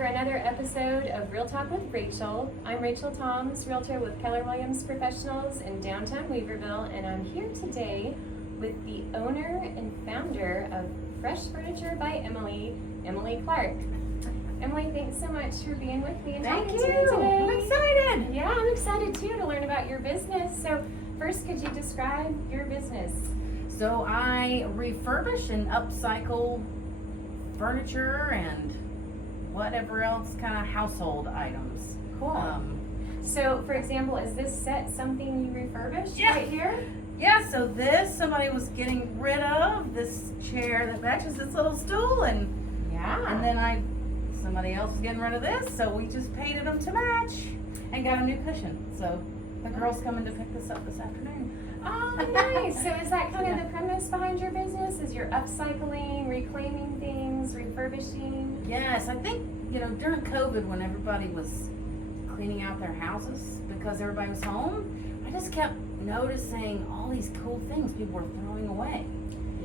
for another episode of Real Talk with Rachel. I'm Rachel Toms, Realtor with Keller Professionals in downtown Weaverville, and I'm here today with the owner and founder of Fresh Furniture by Emily Clark. Emily, thanks so much for being with me and talking to me today. I'm excited. Yeah, I'm excited too to learn about your business. So first, could you describe your business? So I refurbish and upcycle furniture and whatever else kind of household items. Cool. So, for example, is this set something you refurbished right here? Yeah, so this, somebody was getting rid of this chair that matches this little stool, and then somebody else was getting rid of this, so we just painted them to match and got a new cushion. So the girl's coming to pick this up this afternoon. Oh, nice. So is that kind of the premise behind your business? Is you're upcycling, reclaiming things, refurbishing? Yes, I think, during COVID when everybody was cleaning out their houses because everybody was home, I just kept noticing all these cool things people were throwing away.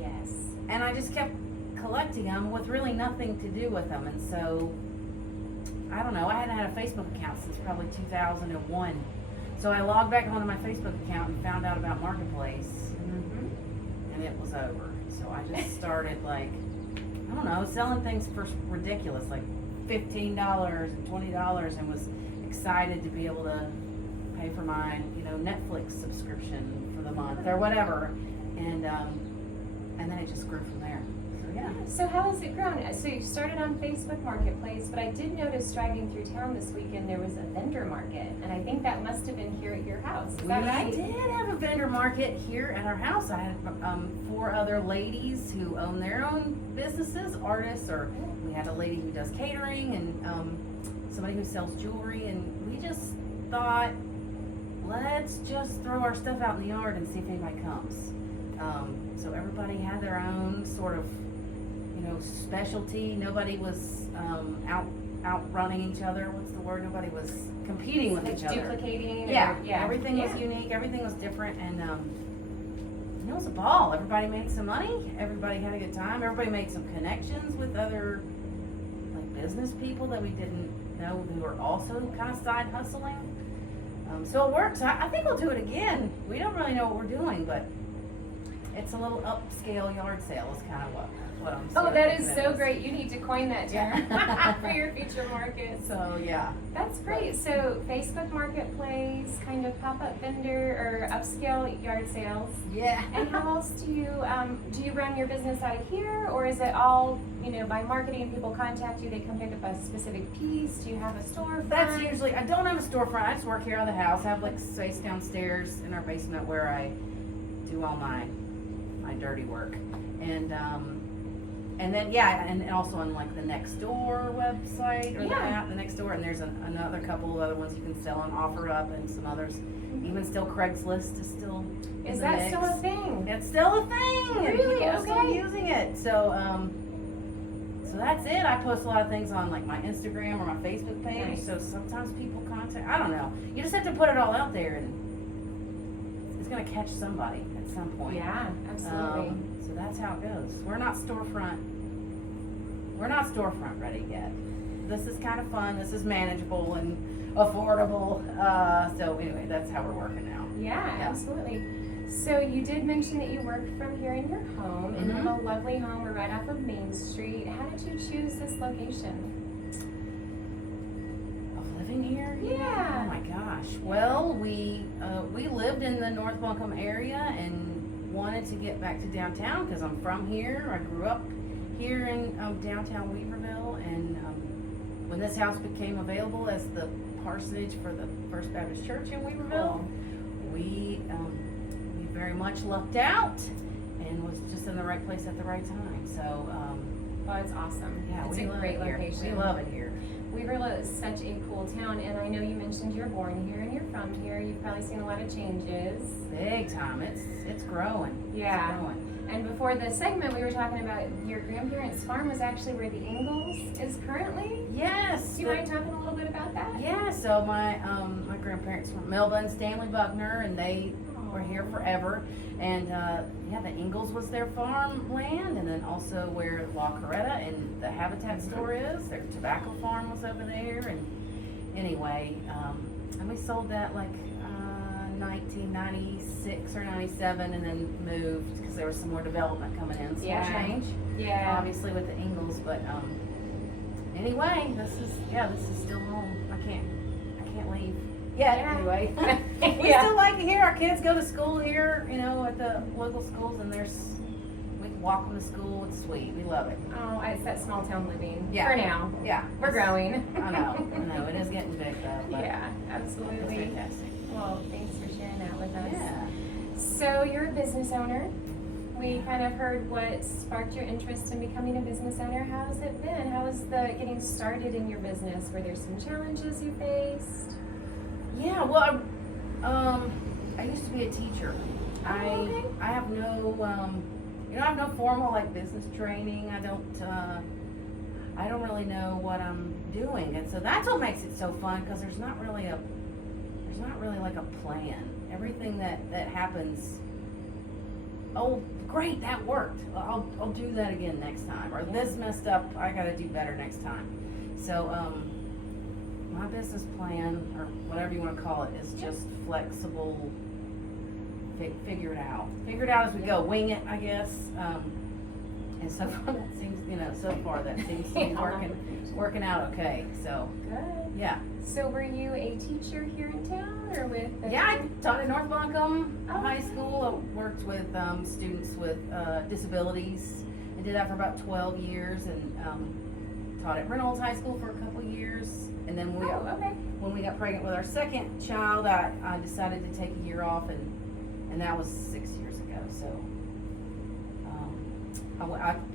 Yes. And I just kept collecting them with really nothing to do with them. And so, I don't know, I hadn't had a Facebook account since probably 2001. So I logged back onto my Facebook account and found out about Marketplace, and it was over. So I just started selling things for ridiculous, like $15 and $20, and was excited to be able to pay for my, Netflix subscription for the month or whatever. And then it just grew from there. So yeah. So how has it grown? So you started on Facebook Marketplace, but I did notice driving through town this weekend there was a vendor market, and I think that must have been here at your house. Is that right? We did have a vendor market here at our house. I had 4 other ladies who own their own businesses, artists, or we had a lady who does catering and somebody who sells jewelry, and we just thought, let's just throw our stuff out in the yard and see if anybody comes. So everybody had their own sort of specialty. Nobody was outrunning each other. What's the word? Nobody was competing with each other. Duplicating. Yeah. Everything was unique. Everything was different, and it was a ball. Everybody made some money. Everybody had a good time. Everybody made some connections with other business people that we didn't know who were also kind of side hustling. So it works. I think we'll do it again. We don't really know what we're doing, but it's a little upscale yard sale is kind of what I'm saying. Oh, that is so great. You need to coin that term for your future market. So, yeah. That's great. So, Facebook Marketplace, kind of pop-up vendor or upscale yard sales. Yeah. And how else do you run your business out of here, or is it all, by marketing, people contact you, they come pick up a specific piece? Do you have a storefront? That's usually, I don't have a storefront. I just work here out of the house. I have space downstairs in our basement where I do all my dirty work. And then and also on the Nextdoor website or the Nextdoor, and there's another couple of other ones you can sell on OfferUp and some others. Even still Craigslist is still is that still a thing? It's still a thing. Really? People are still using it. So so that's it. I post a lot of things on my Instagram or my Facebook page. Nice. So sometimes people contact. I don't know. You just have to put it all out there, and it's gonna catch somebody at some point. Yeah, absolutely. So that's how it goes. We're not storefront ready yet. This is kind of fun. This is manageable and affordable. So anyway, that's how we're working now. Yeah, absolutely. So you did mention that you work from here in your home, and you have a lovely home. We're right off of Main Street. How did you choose this location? Of living here? Yeah. Oh my gosh. Well, we lived in the North Buncombe area and wanted to get back to downtown because I'm from here. I grew up here in downtown Weaverville, and when this house became available as the parsonage for the First Baptist Church in Weaverville, we very much lucked out and was just in the right place at the right time. So, it's awesome. Yeah, it's a great location. We love it here. Weaverville is such a cool town, and I know you mentioned you're born here and you're from here. You've probably seen a lot of changes. Big time. It's growing. Yeah. It's growing. And before the segment, we were talking about your grandparents' farm was actually where the Ingalls is currently. Yes. Do you mind talking a little bit about that? Yeah. So my grandparents were Melba and Stanley Buckner, and they were here forever. And yeah, the Ingalls was their farmland, and then also where La Coretta and the Habitat store is. Their tobacco farm was over there. And anyway, and we sold that like 1996 or 97, and then moved because there was some more development coming in. So Yeah. change, obviously with the Ingalls, but anyway, this is still home. I can't leave. Yeah. Anyway, we Yeah. still like it here. Our kids go to school here, you know, at the local schools, and we can walk them to school. It's sweet. We love it. Oh, it's that small town living. Yeah. For now. Yeah, We're growing. I know. It is getting big though. But Yeah, it's absolutely. fantastic. Well, thanks for sharing that with us. Yeah. So you're a business owner. We kind of heard what sparked your interest in becoming a business owner. How has it been? How was the getting started in your business? Were there some challenges you faced? Yeah, well, I used to be a teacher. Okay. I have no, I have no formal like business training. I don't really know what I'm doing, and so that's what makes it so fun because there's not really like a plan. Everything that happens. Oh, great, that worked. I'll do that again next time. Or this messed up. I got to do better next time. So, my business plan, or whatever you want to call it, is just flexible. Figure it out. Figure it out as we go. Wing it, I guess. And so far that seems, that seems to be working out okay. So Good. yeah. So were you a teacher here in town or with? Yeah, I taught at North Buncombe Oh. High School. I worked with students with disabilities. I did that for about 12 years, and taught at Reynolds High School for a couple years. And then Okay. when we got pregnant with our second child, I decided to take a year off, and that was 6 years ago. So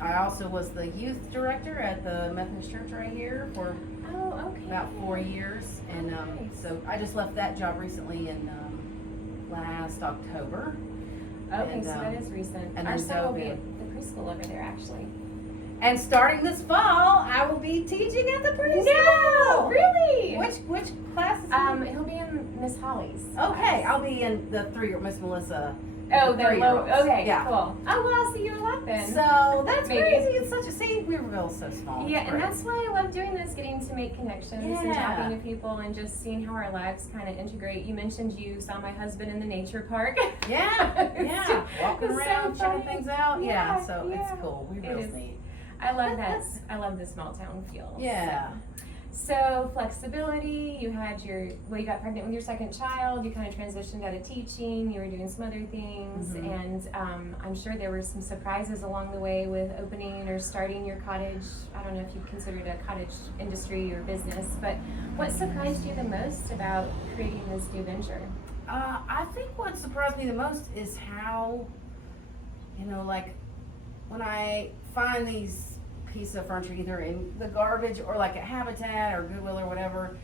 I also was the youth director at the Methodist Church right here for Okay. about 4 years, and Nice. so I just left that job recently in last October. Okay, and, so that is recent. and Our then son will dove be in. at the preschool over there, actually. And starting this fall, I will be teaching at the preschool. No, really? Which class is He'll be in Miss Holly's. Okay, class. I'll be in the 3-year Miss Melissa. Oh, the low. 3-year-olds. Okay, Yeah. cool. Oh, well, I'll see you a lot then. So that's Maybe. crazy. It's such a Weaverville's so small. Yeah, It's and great. that's why I love doing this, getting to make connections and Yeah. talking to people and just seeing how our lives kind of integrate. You mentioned you saw my husband in the nature park. Yeah, walking it's so around, checking funny. things out. Yeah, Yeah, so yeah. it's cool. It Weaverville's is. neat. I love that. I love the small town feel. Yeah. So flexibility, you got pregnant with your second child, you kind of transitioned out of teaching, you were doing some other things, Mhm. and I'm sure there were some surprises along the way with opening or starting your cottage. I don't know if you consider it a cottage industry or business, but what surprised you the most about creating this new venture? I think what surprised me the most is how, like when I find these pieces of furniture either in the garbage or like at Habitat or Goodwill or whatever,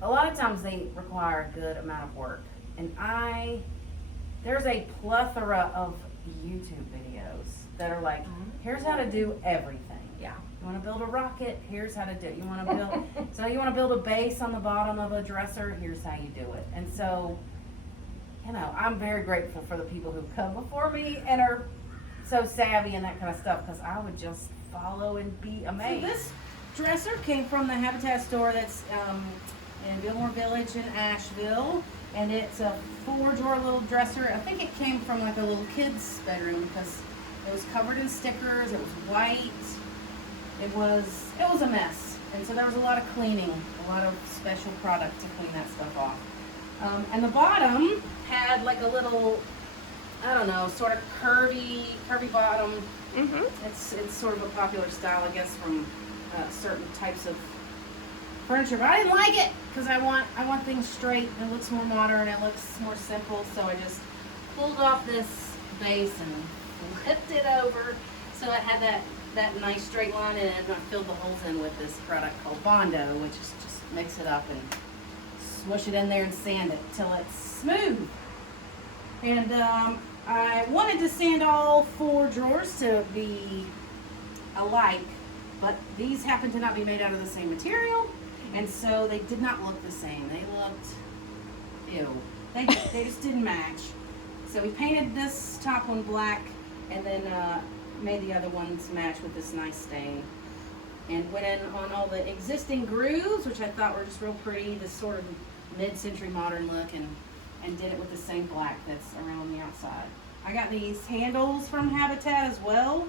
a lot of times they require a good amount of work. And there's a plethora of YouTube videos that are like, here's how to do everything. Yeah. You want to build a rocket? Here's how to do it. You want to build a base on the bottom of a dresser? Here's how you do it. And so, I'm very grateful for the people who come before me and are so savvy and that kind of stuff, because I would just follow and be amazed. So this dresser came from the Habitat store that's in Gilmore Village in Asheville, and it's a 4-drawer little dresser. I think it came from like a little kid's bedroom because it was covered in stickers. It was white. It was a mess, and so there was a lot of cleaning, a lot of special product to clean that stuff off. And the bottom had like a little, I don't know, sort of curvy bottom. Mm-hmm. It's sort of a popular style, I guess, from certain types of furniture. But I didn't like it because I want things straight. It looks more modern. It looks more simple. So I just pulled off this base and flipped it over so it had that nice straight line in it. And I filled the holes in with this product called Bondo, which is just mix it up and smush it in there and sand it till it's smooth. And I wanted to sand all 4 drawers to be alike, but these happen to not be made out of the same material, and so they did not look the same. They looked, ew. They just didn't match. So we painted this top one black and then made the other ones match with this nice stain. And went in on all the existing grooves, which I thought were just real pretty, this sort of mid-century modern look, and did it with the same black that's around the outside. I got these handles from Habitat as well.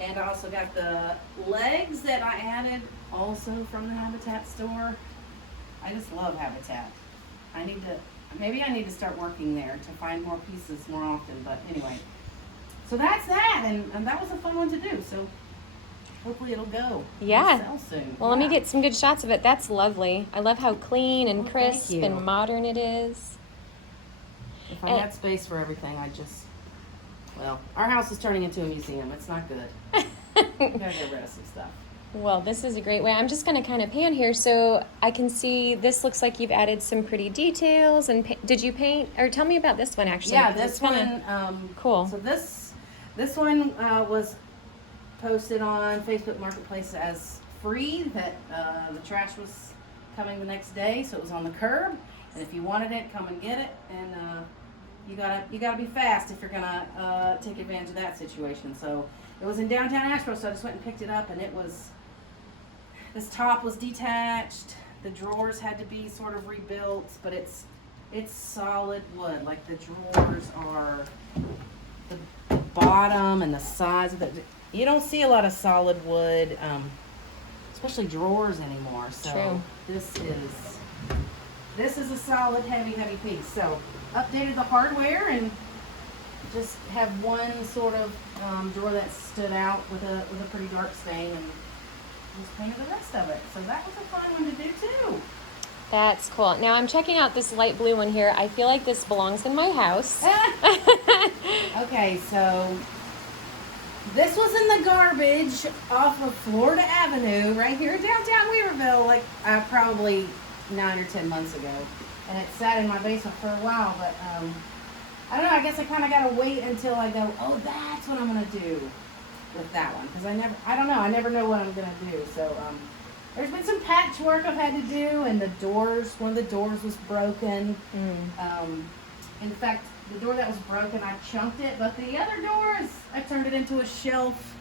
And I also got the legs that I added also from the Habitat store. I just love Habitat. Maybe I need to start working there to find more pieces more often, but anyway. So that's that, and that was a fun one to do, so hopefully it'll go. Yeah. And sell soon. Well, let me get some good shots of it. That's lovely. I love how clean and Well, thank crisp you. and modern it is. If I had space for everything, well, our house is turning into a museum. It's not good. We gotta get rid of some stuff. Well, this is a great way. I'm just going to kind of pan here so I can see. This looks like you've added some pretty details. And did you paint, or tell me about this one actually? Yeah, 'cause this it's kinda one. cool. So this one was posted on Facebook Marketplace as free. That the trash was coming the next day, so it was on the curb. And if you wanted it, come and get it. And you gotta be fast if you're gonna take advantage of that situation. So it was in downtown Asheville, so I just went and picked it up, and this top was detached. The drawers had to be sort of rebuilt, but it's solid wood. Like the drawers are the bottom and the size of you don't see a lot of solid wood, especially drawers anymore. So True. This is a solid, heavy piece. So updated the hardware and just have one sort of drawer that stood out with a pretty dark stain, and just painted the rest of it. So that was a fun one to do too. That's cool. Now I'm checking out this light blue one here. I feel like this belongs in my house. Okay, so this was in the garbage off of Florida Avenue right here in downtown Weaverville, like probably 9 or 10 months ago. And it sat in my basement for a while, but I don't know, I guess I kind of got to wait until I go, oh, that's what I'm going to do with that one. Because I never know what I'm going to do. So there's been some patchwork I've had to do, and one of the doors was broken. In fact, the door that was broken, I chunked it, but the other doors, I turned it into a shelf.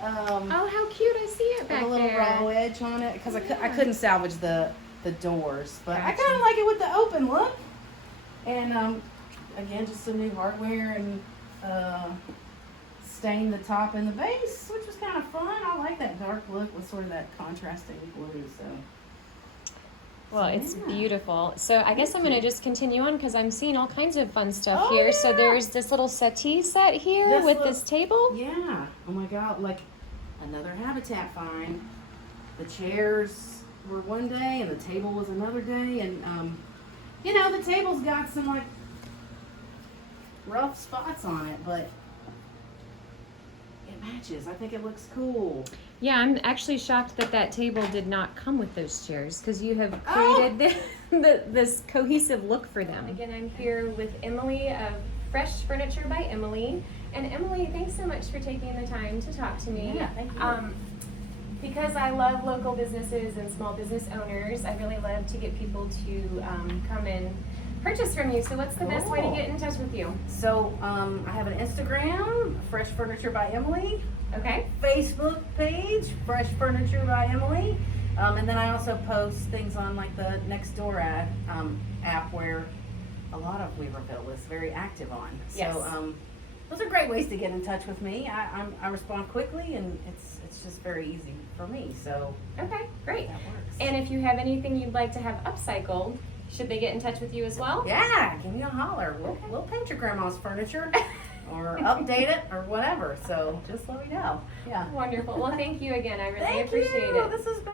Oh, how cute. I see it back with a little there. row edge on it, because I couldn't salvage the doors. But I Gotcha. kind of like it with the open look. And again, just some new hardware, and stained the top and the base, which was kind of fun. I like that dark look with sort of that contrasting blue. Well, it's yeah. beautiful. So I guess I'm going to just continue on because I'm seeing all kinds of fun stuff Oh, here. So yeah. there's this little settee set here with this table. Yeah. Oh my God. Like another Habitat find. The chairs were one day and the table was another day. And, the table's got some like rough spots on it, but it matches. I think it looks cool. Yeah, I'm actually shocked that table did not come with those chairs because you have created this cohesive look for them. Again, I'm here with Emily of Fresh Furniture by Emily. And Emily, thanks so much for taking the time to talk to me. Yeah, thank you. Because I love local businesses and small business owners, I really love to get people to come and purchase from you. So what's the best way to get in touch with you? So I have an Instagram, Fresh Furniture by Emily. Okay. Facebook page, Fresh Furniture by Emily. And then I also post things on like the Nextdoor app where a lot of Weaverville is very active on. Yes. So those are great ways to get in touch with me. I respond quickly, and it's just very easy for me. So Okay, great. that works. And if you have anything you'd like to have upcycled, should they get in touch with you as well? Yeah, give me a holler. We'll paint your grandma's furniture or update it or whatever. So just let me know. Yeah. Wonderful. Well, thank you again. I really Thank appreciate you. it. This is